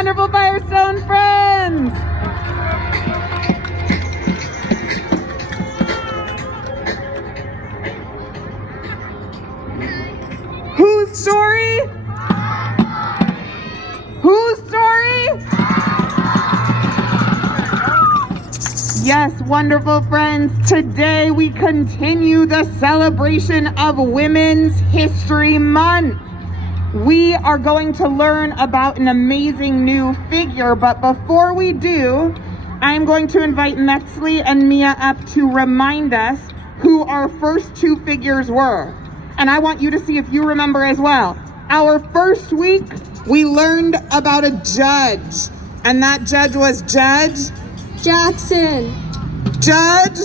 wonderful Firestone friends. Whose story? Whose story? Yes, wonderful friends, today we continue the celebration of Women's History Month. We are going to learn about an amazing new figure, but before we do, I'm going to invite Metzli and Mia up to remind us who our first two figures were. And I want you to see if you remember as well. Our first week, we learned about a judge, and that judge was Judge Jackson. Judge?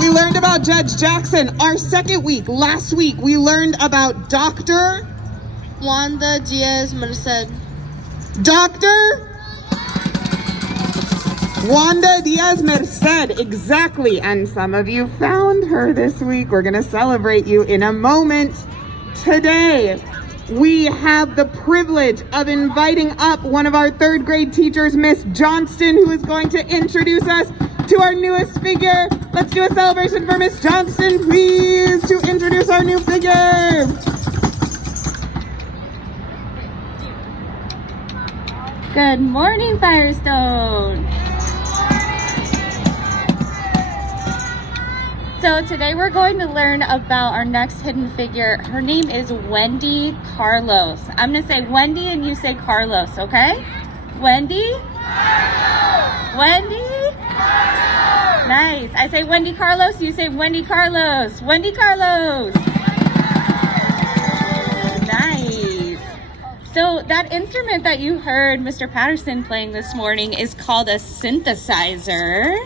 We learned about Judge Jackson. Our second week, last week, we learned about Dr. Wanda Diaz Merced. Dr. Wanda Diaz Merced, exactly. And some of you found her this week. We're gonna celebrate you in a moment. Today, we have the privilege of inviting up one of our third grade teachers, Miss Johnston, who is going to introduce us to our newest figure. Let's do a celebration for Miss Johnston, please, to introduce our new figure. Good morning, Firestone. So today we're going to learn about our next hidden figure. Her name is Wendy Carlos. I'm going to say Wendy and you say Carlos, okay? Wendy? Carlos! Wendy? Carlos! Nice. I say Wendy Carlos, you say Wendy Carlos. Wendy Carlos! Nice. So that instrument that you heard Mr. Patterson playing this morning is called a synthesizer.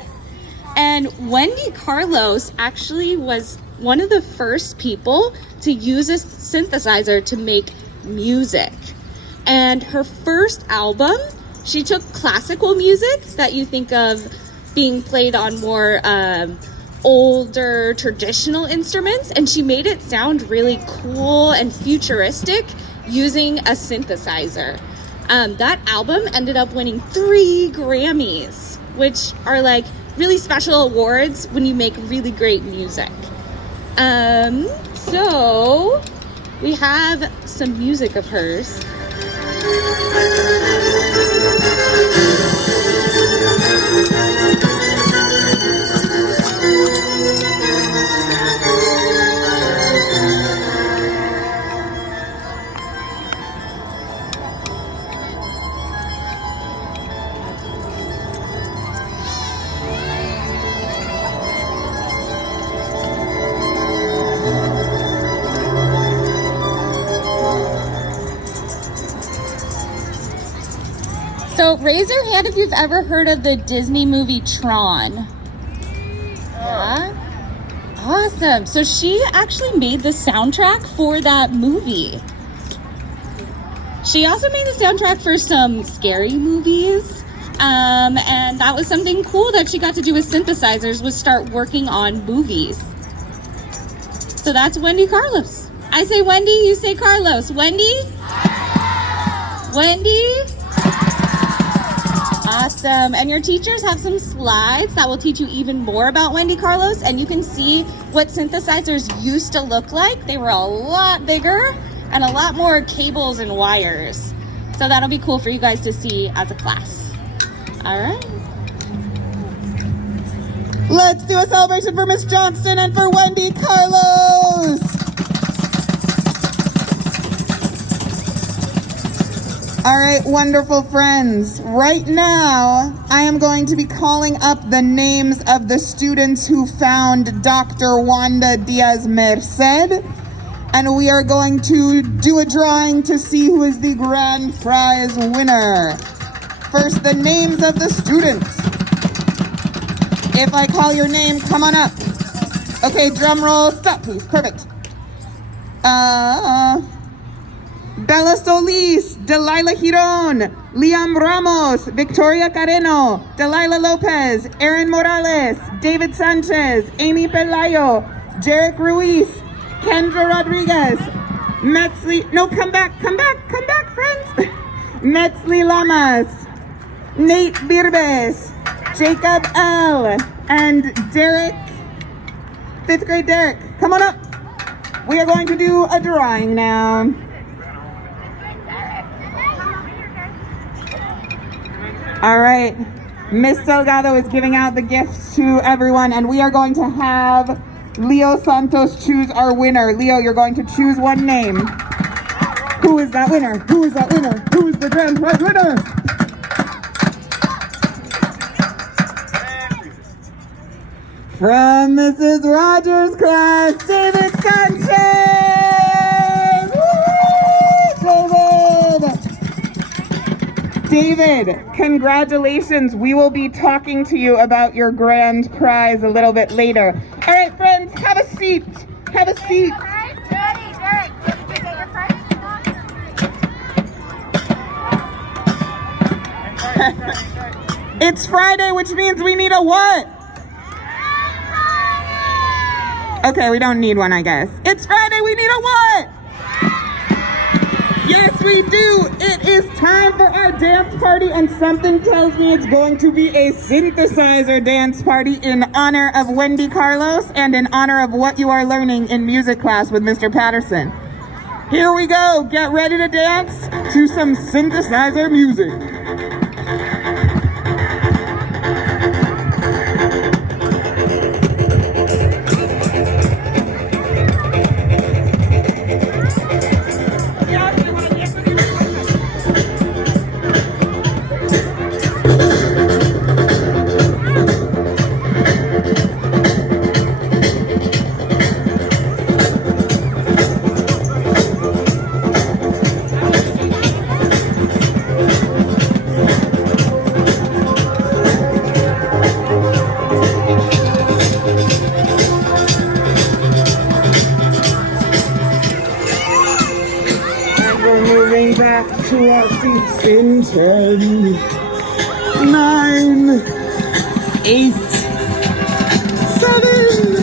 And Wendy Carlos actually was one of the first people to use a synthesizer to make music. And her first album, she took classical music that you think of being played on more older traditional instruments, and she made it sound really cool and futuristic using a synthesizer. That album ended up winning 3 Grammys, which are like really special awards when you make really great music. So we have some music of hers. So raise your hand if you've ever heard of the Disney movie Tron. Yeah? Awesome. So she actually made the soundtrack for that movie. She also made the soundtrack for some scary movies. And that was something cool that she got to do with synthesizers, was start working on movies. So that's Wendy Carlos. I say Wendy, you say Carlos. Wendy? Wendy? Awesome. And your teachers have some slides that will teach you even more about Wendy Carlos, and you can see what synthesizers used to look like. They were a lot bigger and a lot more cables and wires. So that'll be cool for you guys to see as a class. All right. Let's do a celebration for Miss Johnston and for Wendy Carlos. All right, wonderful friends. Right now, I am going to be calling up the names of the students who found Dr. Wanda Diaz Merced, and we are going to do a drawing to see who is the grand prize winner. First, the names of the students. If I call your name, come on up. Okay, drum roll, stop please, perfect. Bella Solis, Delilah Giron, Liam Ramos, Victoria Carreno, Delilah Lopez, Aaron Morales, David Sanchez, Amy Pelayo, Jarek Ruiz, Kendra Rodriguez, Metzli, no, come back, friends. Metzli Lamas, Nate Birbes, Jacob L, and Derek, 5th grade Derek. Come on up. We are going to do a drawing now. All right, Miss Delgado is giving out the gifts to everyone, and we are going to have Leo Santos choose our winner. Leo, you're going to choose one name. Who is that winner? Who is that winner? Who is the grand prize winner? From Mrs. Rogers' class, David Sanchez! Woo! David, congratulations. We will be talking to you about your grand prize a little bit later. All right, friends, have a seat. Have a seat. It's Friday, which means we need a what? Okay, we don't need one, I guess. It's Friday, we need a what? Yes, we do. It is time for our dance party, and something tells me it's going to be a synthesizer dance party in honor of Wendy Carlos and in honor of what you are learning in music class with Mr. Patterson. Here we go. Get ready to dance to some synthesizer music. Back to our seats in 10, 9, 8, 7,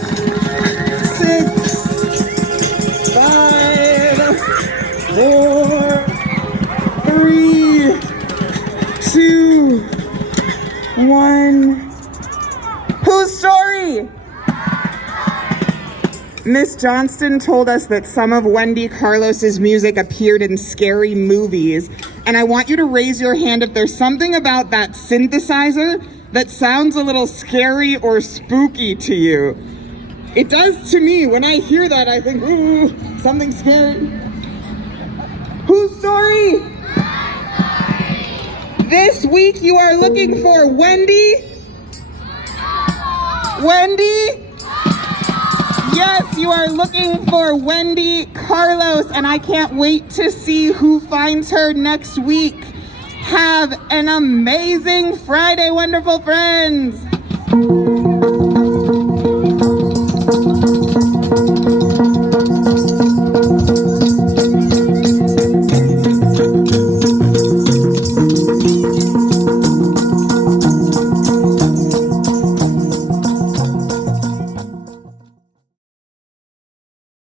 6, 5, 4, 3, 2, 1. Whose story? Miss Johnston told us that some of Wendy Carlos's music appeared in scary movies, and I want you to raise your hand if there's something about that synthesizer that sounds a little scary or spooky to you. It does to me. When I hear that, I think, ooh, something scary. Whose story? This week you are looking for Wendy? Wendy? Yes, you are looking for Wendy Carlos, and I can't wait to see who finds her next week. Have an amazing Friday, wonderful friends.